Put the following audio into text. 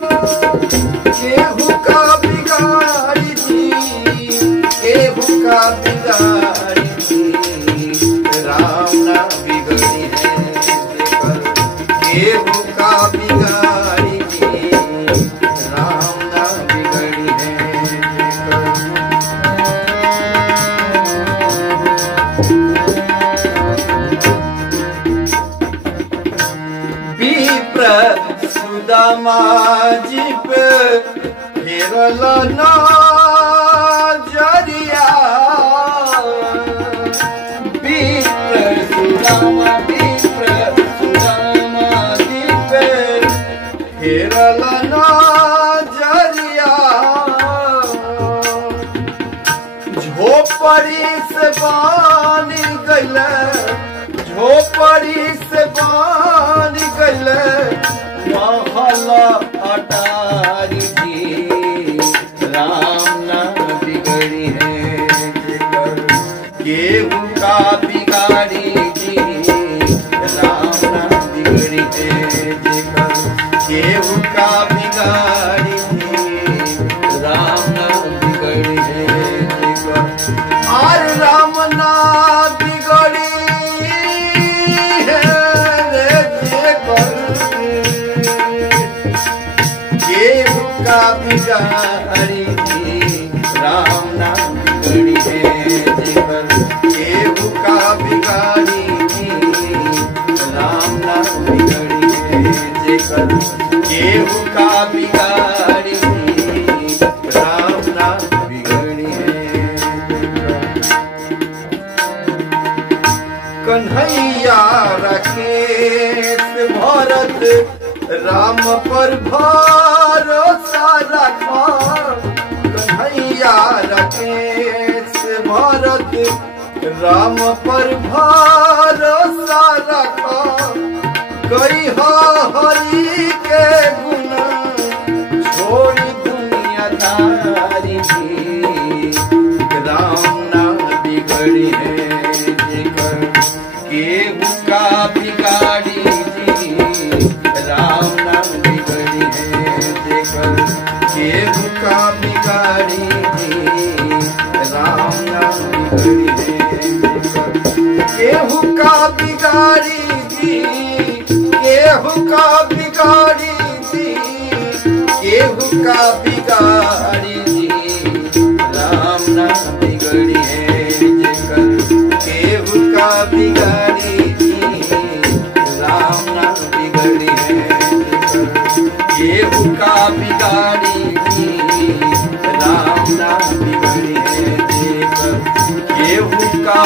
केहू का बिगाड़ी दी, केहू का बिगाड़ी दी, राम ना बिगड़ी है। केहू का बिगाड़ी दी, राम ना बिगड़ी है। विप्र सुदामा जी पे फिरल नजरिया, विप्र सुदामा जी पे फिरल नजरिया। झोपड़ी से बन गइले, झोपड़ी से बन गइले महल अटारी जी, राम ना बिगड़ी है। केहू का बिगाड़ी जी, राम ना बिगड़ी है। केहू का बिगाड़ी जी, राम ना बिगड़ी है। और राम ना बिगड़ी का बिगाड़ी जी, राम ना बिगड़ी है। केहू का बिगाड़ी जी, राम ना बिगड़ी है। केहू का बिगाड़ी जी, राम ना बिगड़ी है। कन्हैया राकेश भरत राम पर भरोसा रखा। कन्हैया राकेश भरत राम पर भरोसा रखा। गई हरि के गुण छोड़ी दुनियादारी जी, राम ना बिगड़ी है। केहू का बिगाड़ी जी, राम ना बिगड़ी है। केहू का बिगाड़ी जी, राम ना बिगड़ी है। केहू का बिगाड़ी जी, केहू का बिगाड़ी जी, केहू का बिगाड़ी जी, राम ना बिगड़ी है। केहू का बिगाड़ी जी, राम ना बिगड़ी है। केहू का बिगाड़ी जी, राम ना बिगड़ी है। केहू का